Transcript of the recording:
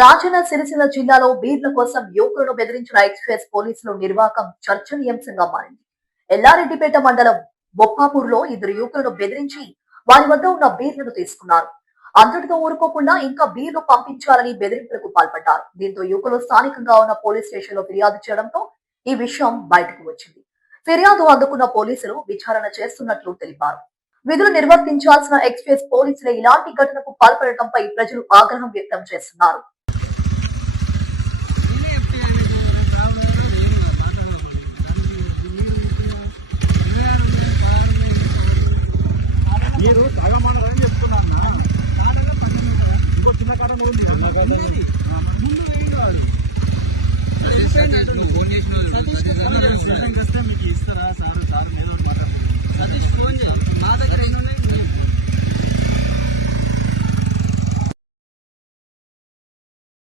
రాజన్న సిరిసిల్ల జిల్లాలో బీర్ల కోసం యువకులను బెదిరించిన ఎక్సైజ్ పోలీసులు నిర్వాకం చర్చనీయాంశంగా మారింది. ఎల్లారెడ్డిపేట మండలం బొప్పాపూర్లో ఇద్దరు యువకులను బెదిరించి వారి వద్ద ఉన్న బీర్లను తీసుకున్నారు. అంతటితో ఊరుకోకుండా ఇంకా బీర్లు పంపించాలని బెదిరింపులకు పాల్పడ్డారు. దీంతో యువకులు స్థానికంగా ఉన్న పోలీస్ స్టేషన్ లో ఫిర్యాదు చేయడంతో ఈ విషయం బయటకు వచ్చింది. ఫిర్యాదు అందుకున్న పోలీసులు విచారణ చేస్తున్నట్లు తెలిపారు. విధులు నిర్వర్తించాల్సిన ఎక్సైజ్ పోలీసులే ఇలాంటి ఘటనకు పాల్పడటంపై ప్రజలు ఆగ్రహం వ్యక్తం చేస్తున్నారు. ఫోన్ చేయాలి.